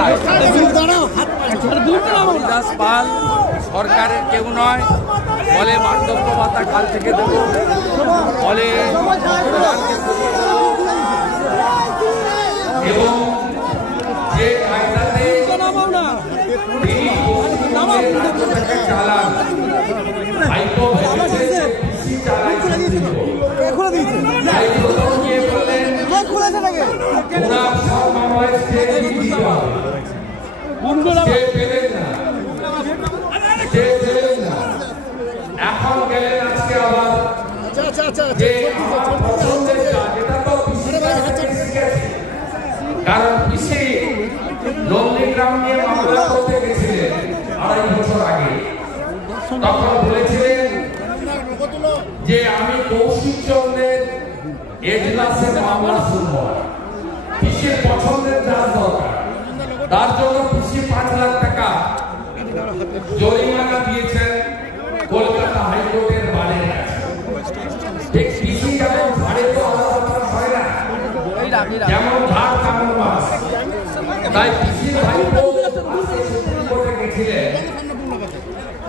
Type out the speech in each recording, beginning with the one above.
রায়। হরিদাস পাল সরকারের কেউ নয়, বলে বার্ধক্য ভাতা কাল থেকে দেব, বলে এবং যে কায়দাতে চালান এখন গেলেন আজকে আবার কারণ পিসি নন্দীগ্রাম নিয়ে মামলা করতে গেছিলেন 2.5 বছর আগে। তখন বলেছিলেন যে আমি কৌশিক চন্দ্রের এজলাসের মামলা শুনব, পিসির পছন্দের জাজ দরকার, তার জন্য পিসি 5 লাখ টাকা জরিমানা দিয়েছেন কলকাতা হাইকোর্টের বাড়ির কাছে। ঠিক পিসি যেমন ভাড়ে তো হয় না, যেমন ধার তেমন মাস, তাই পিসির ভাইপো কোর্টে গেছিলেন,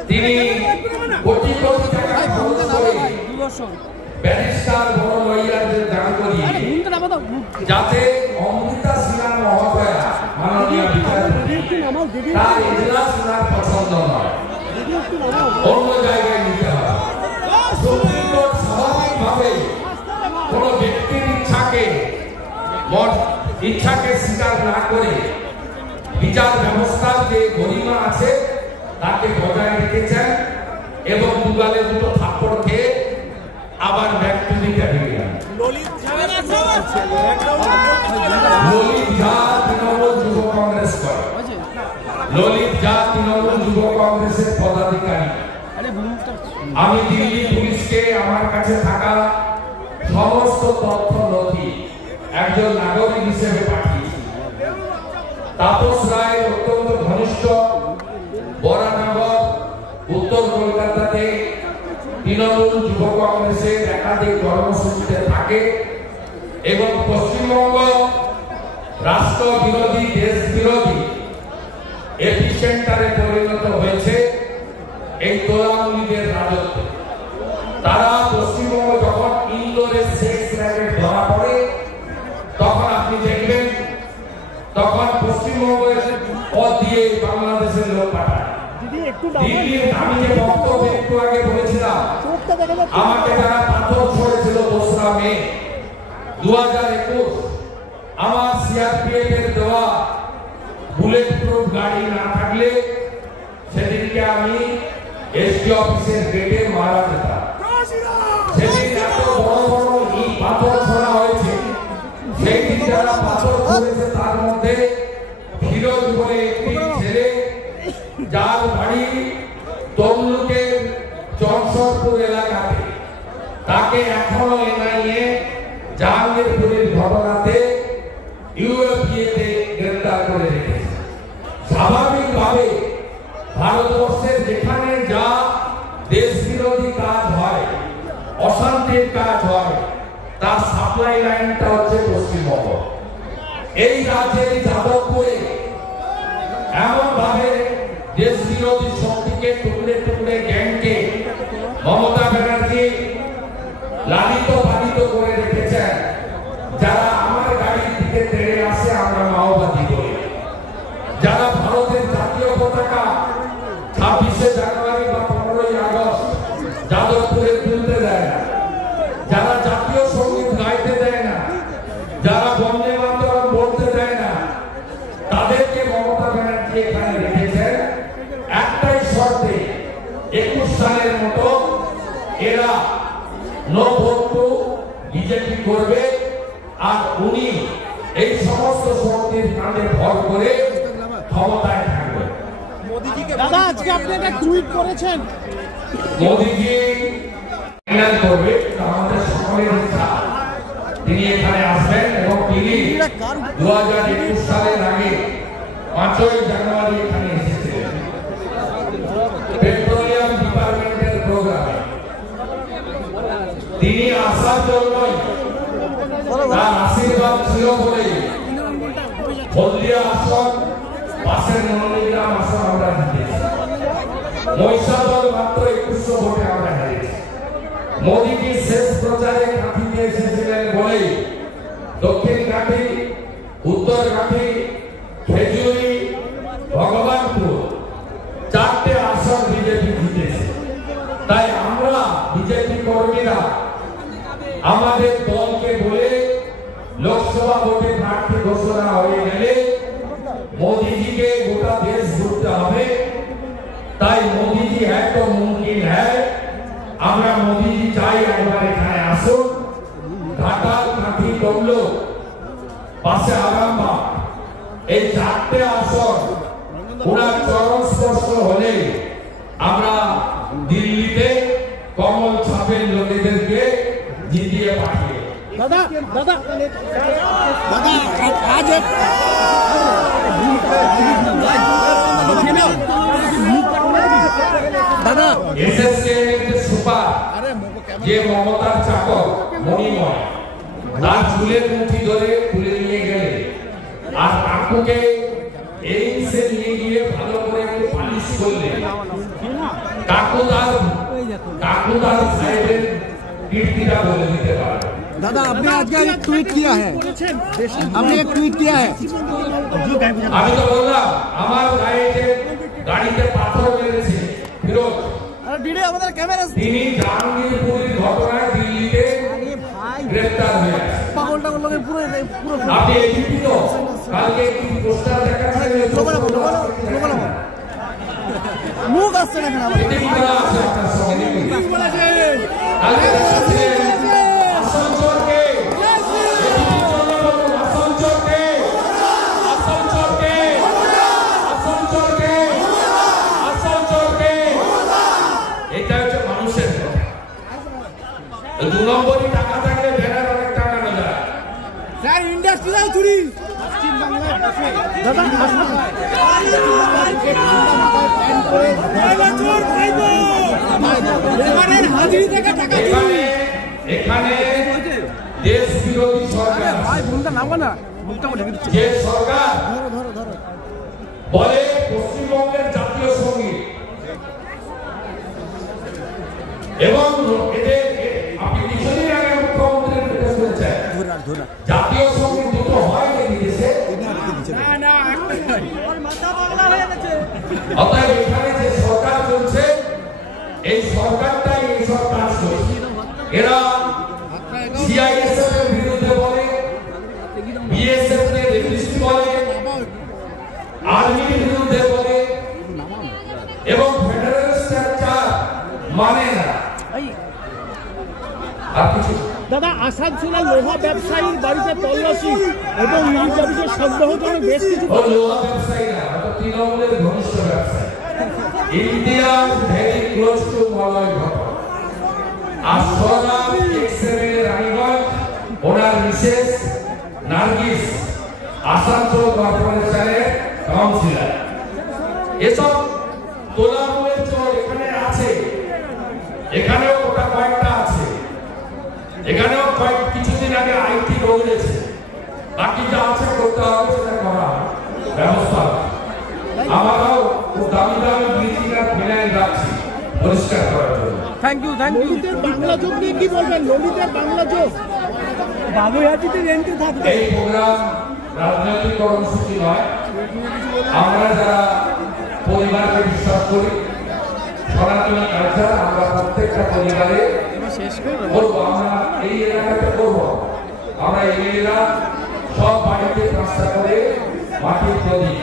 তিনি কোটি কোটি টাকা খরচ করে ব্যারিস্টার বড় লয়ারদের দান করিয়ে যাতে অমৃতা সিনহা মহোদয়া মাননীয় বিচারপতি তার এজলাস শোনার পছন্দ নয়, অন্য জায়গায় নিতে হয়। সুপ্রিম কোর্ট স্বাভাবিকভাবে কোন ব্যক্তির ইচ্ছাকে স্বীকার না করে বিচার ব্যবস্থার যে গরিমা আছে তাকে বজায় রেখেছেন এবং দুগালে দুটো থাপ্পড় খেয়ে আবার back to the cabinet. Lalit Jha Trinamool যুব কংগ্রেস করে, ললিত ঝা তৃণমূল যুব কংগ্রেসের পদাধিকারী। আমি দিল্লি পুলিশকে আমার কাছে থাকা সমস্ত তথ্য নথি একজন নাগরিক হিসেবে পাঠিয়েছি। তাপস রায় অত্যন্ত ঘনিষ্ঠ বরানগর উত্তর কলকাতাতে তৃণমূল যুব কংগ্রেসের একাধিক কর্মসূচিতে থাকে এবং পশ্চিমবঙ্গ রাষ্ট্র বিরোধী দেশ বিরোধী এপিসেন্টারে পরিণত হয়েছে এই তোলামুলিদের রাজত্ব। তারা পশ্চিমবঙ্গ যখন ইন্দোরের সেক্স র্যাকেট ধরা পড়ে তখন আপনি দেখবেন তখন পশ্চিমবঙ্গের পথ দিয়ে বাংলাদেশের লোক পাঠায়। দিল্লির আমি যে বক্তব্য একটু আগে বলেছিলাম, আমাকে যারা পাথর ছড়েছিল 2রা মে 2021, আমার সিআরপিএফ এর দেওয়া বুলেট প্রুফ গাড়ি না থাকলে সেদিনকে আমি এসপি অফিসের গেটে মারা যেতাম। সেদিন এত বড় বড় ইট পাথর ছোড়া হয়েছে, সেই দিন যারা পাথর ছড়েছে তার মধ্যে ফিরোজ বলে একটি ছেলে, যার বাড়ি তমলুকের চরসরপুর এলাকাতে, তাকে এখনো এনআইএ জাহাঙ্গীরপুরের ঘটনাতে ইউএপিএতে গ্রেফতার করে রেখেছে। স্বাভাবিকভাবে ভারতবর্ষের যেখানে যা দেশ বিরোধী কাজ হয়, অশান্তির কাজ হয়, তার সাপ্লাই লাইনটা হচ্ছে পশ্চিমবঙ্গ। এই রাজ্যের যাদবপুরে এমন ভাবে দেশ বিরোধী শক্তিকে টুকরে টুকরে গ্যাংকে মমতা ব্যানার্জি লালিত পালিত করে রেখেছেন। যারা আমার গাড়ির দিকে তেড়ে আসে আমরা মাওবাদী বলি, যারা ভারতের জাতীয় পতাকা 26শে জানুয়ারি বা 15ই আগস্ট যাদবপুরে তুলতে দেয় না, যারা জাতীয় সঙ্গীত গাইতে দেয় না, যারা বন্দে মাতরম বলতে দেয় না, তাদেরকে মমতা ব্যানার্জি এখানে রেখেছেন একটাই শর্তে, 21 সালের মতো এরা নো ভোট টু বিজেপি করবে আর উনি এই সমস্ত শক্তির কাঁধে ভর করে ক্ষমতায় থাকবে। দাদা আজকে আপনি একটা টুইট করেছেন, মোদিজি ফাইনাল করবে, আমাদের সকলের ইচ্ছা তিনি এখানে আসবেন এবং তিনি 2021 সালের আগে 5ই জানুয়ারি এখানে এসেছিলেন পেট্রোলিয়াম ডিপার্টমেন্টের প্রোগ্রামে। তিনি আসার জন্যই তার আশীর্বাদ ছিল বলে হলদিয়া আসন পাশের নন্দীগ্রাম আসন আমরা জিতেছি, মহিষাদল মাত্র 2100 ভোটে আমরা হেরেছি। মোদীজি শেষ প্রচারে কাঠিতে এসেছিলেন বলেই দক্ষিণ কাঠি, উত্তর কাঠি, খেজুরি, ভগবানপুর 4টে আসন বিজেপি জিতেছে। তাই আমরা বিজেপি কর্মীরা আমাদের দলকে বলে লোকসভা ভোটে প্রার্থী ঘোষণা হয়ে গেলে মোদীজিকে গোটা দেশ ঘুরতে হবে। তাই মোদীজি হ্যাঁ তো মুমকিন হ্যাঁ, আমরা মোদীজি চাই একবার এখানে আসুন। ঘাটাল, কাঁথি, তমলুক, পাশে আরামবাগ, এই 4টে আসন ওনার চরম স্পর্শ হলে আমরা দিল্লিতে কমল ছাপের লোকেদেরকে জিতিয়ে পাঠিয়ে দাদা দাদা দাদা আজ দাদা এসএসকে সুপার যে মমতার চাকর মণিময় তার চুলের মুঠি ধরে তুলে নিয়ে গেলে আর কাকুকে এইমসে নিয়ে গিয়ে ভালো করে একটু পালিশ করলে কাকুদার সাহেবের কীর্তিটা বলে দিতে পারবে। दादा आपने आज का एक ट्वीट किया है, आपने एक ट्वीट किया है। আমি তো বললাম আমার গাড়িতে পাথর মেরেছে ফিরোজ, তিনি জাহাঙ্গীরপুরের ঘটনায় দিল্লিতে গ্রেফতার হয়ে গেছে। আপনি এবিপি তো কালকে একটি পোস্টার দেখাচ্ছেন, মুখ আসছে না কেন? এটা হচ্ছে মানুষের কথা। 2 নম্বরই টাকা থাকলে ব্যানার অনেক টাকা না যায়। স্যার ইন্ডাস্ট্রিয়াল চুরি দাদা এখানে দেশ বিরোধী সরকার, যে সরকার বলে পশ্চিমবঙ্গের জাতীয় সঙ্গীত এবং এদের আপনি কিছুদিন আগে মুখ্যমন্ত্রীর কাছে শুনেছেন জাতীয় সঙ্গীত দুটো হয় এই দেশে, অতএব এখানে যে সরকার চলছে এই সরকারটাই এই সব কাজ করছে। এরা সিআইএসএফ এর বিরুদ্ধে বলে, বিএসএফ কে রেজিস্ট্রি বলে, আর্মির বিরুদ্ধে বলে এবং ফেডারেল স্ট্রাকচার মানে না। আর কিছু দাদা আসানসোলের লোহা ব্যবসায়ীর বাড়িতে তল্লাশি এবং ইলিশ সন্দেহজনক বেশ কিছু লোহা ব্যবসায়ী না, তৃণমূলের ঘনিষ্ঠ ব্যবসায়ী। India very close two Malay Ghatak. আশ্রম এক্সএমএল রানীগঞ্জ ওনার মিসেস নার্গিস আসানসোল কর্পোরেশনের কাউন্সিলর। এসব তোলামূলের চোর এখানে আছে, এখানেও ওটা কয়েকটা আছে, এখানেও কিছুদিন আগে আইটি বদলেছে, বাকি যা আছে করতে হবে সেটা করা ব্যবস্থা। আমরাও দামি দামি ব্লিচিং আর ফিনাইল রাখছি পরিষ্কার করার জন্য। থ্যাংক ইউ ললিতের বাংলা যোগ নিয়ে কি বলবেন? ললিতের বাংলা যোগ বাবুহাটিতে রেন্টে থাকবে। এই প্রোগ্রাম রাজনৈতিক কর্মসূচি নয়। আমরা যারা পরিবারকে বিশ্বাস করি, সনাতনী কালচার, আমরা প্রত্যেকটা পরিবারে করবো। আমরা এই এলাকাতে করবো, আমরা এরা সব বাড়িতে রাস্তা করে মাটির প্রদীপ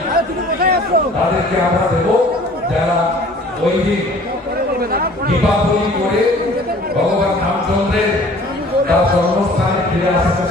তাদেরকে আমরা দেবো, যারা ওই দিন দীপাবলি করে ভগবান রামচন্দ্রের তার জন্মস্থানে ফিরে আসাকে